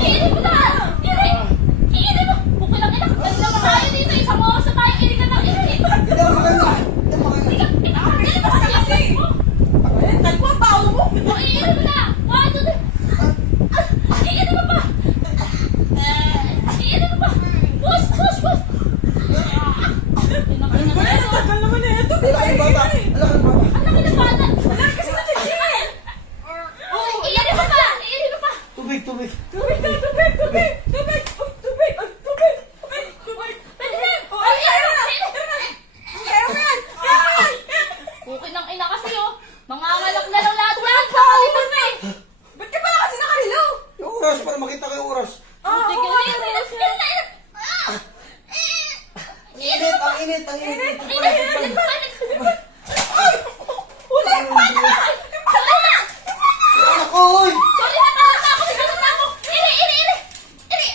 Iirin mo na! Iirin! Iirin mo! Okay lang, ilang. Dali naman tayo dito. Isang oras na tayo. Iirin ka na, iirin. Hindi ako maganda. Hindi ako maganda. Iirin mo kasi. Talpo ang baho mo. O, iirin mo na! 1, 2, 3. Iirin mo pa! Iirin mo pa! Push, push, push! Tagal naman eh. Ito, di Wala ba? kang baba. Wala kang baba. Ang laki ng bata! Wala kasi na chichirin. Iirin mo pa! Iirin mo pa! Tubig, tubig. Tubig na, tubig, tubig, tubig, tubig, tubig, tubig, tubig. Pwede na! Oh, ayun na, ayun na. Ayun na. Yan. Okay ng ina kasi oh! Mangangalak na lang lahat-lahat! Nakalimutan na eh! Ba't ka pala kasi nakahilo? Yung oras para makita ko yung oras. Buti ka na yun! Init, ang init, ang init. Wala yung pala. Anak ko, oy! Sorry na talaga ako! Siguro na ako! Iri! Iri! Iri! Iri!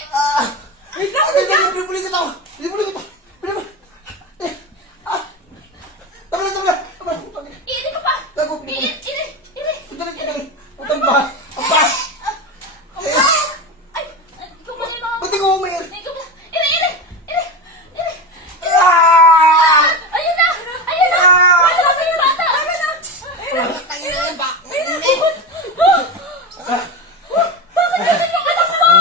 Wait lang, Dali, dali, pinipuli kita ako. Pinipuli kita. Pinipuli. Tama na, tama na. Tama na. Iri ka pa! Tago, Iri! pinipuli. Iri! Iri! Dali, dali. Utang ba? Ang ba? Ay! Ikaw ba yung mga... Pati ko umayar. Ikaw ba? Iri! Iri! Iri! Iri! Ah! Ayun na! Ayun na! Wala kasi yung bata! Tangin na yan ba? Bakit ganyan yung anak mo?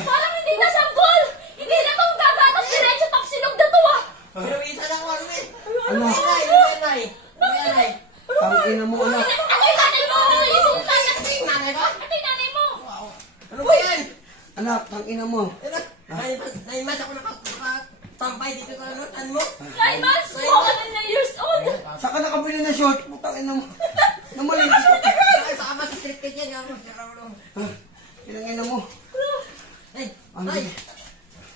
Parang hindi na sanggol! Hindi na itong gagatas diretso tapsilog na to ah! Pero isa lang ako eh. Ano? Nanay. Tangina mo, anak. Ano yung nanay mo? Yung nanay mo? Nanay ba? Ano yung nanay mo? Ano ba yan? Anak, tangina mo. Naimas ako nakatampay dito sa ano mo. 9 months? 1 years old! Saan ka nakabili ng short? Putangina mo. Namalinis ko. Ay, saka mas restricted yan. Inangina mo. Ay, Ano? ay.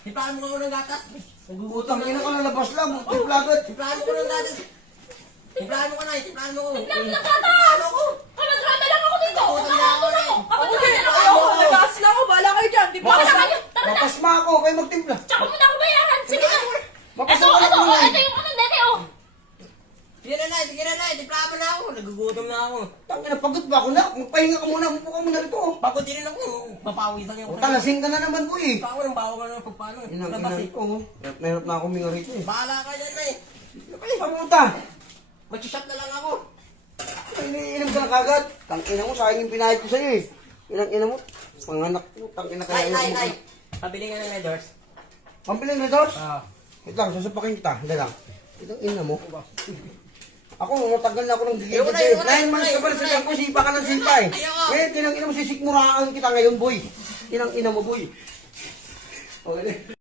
Hipahan mo ko ng gatas. Utang ina ka lalabas lang. Tiplagat. Hipahan mo ko ng gatas. Hipahan mo ko na, hipahan mo ko. Naglagas! Nag-drama lang ako dito! Nakakos ako! Kapag drama lang ako! Nag-gas na ako, bahala kayo dyan. Di ba? Baka naman yun! Tara na! Mapasma ako. Kayo magtimpla. Tsaka mo na ako bayaran! Sige na! Mapasma Ito, ka ito! na. Ito yung ano, dede oh! Sige na, sige na, hipahan mo na ako. Nagugutom na ako. Tangina, pagod ba ako na? Magpahinga ka muna. Umupo ka muna rito. Pagod din ako. Mapawisan yung Talasing ka na naman po eh. Bawo ng bawo ka naman pag paano. Inang Labas ina eh. ko. Hirap na hirap na ako minga rito eh. Bahala ka dyan na eh. Pamunta. Mag-shop na lang ako. Iniinom ka na kagad. Tangina mo, sayang yung pinahit ko sa'yo eh. Inang mo. Panganak mo. Tangina kaya. Nay. Pabili nga ng medors. Pambilin na doors? Oo. Wait lang, susupakin kita. Hindi lang. Itong ina mo. Ako, matagal na ako ng Ayoko na, gigil. ayoko na, 9 months ka pa na sa tiyan ko, sipa ka ng sipa eh. Ayoko. Ngayon, tinang ina mo, sisikmuraan kita ngayon, boy. Tinang ina mo, boy. Okay.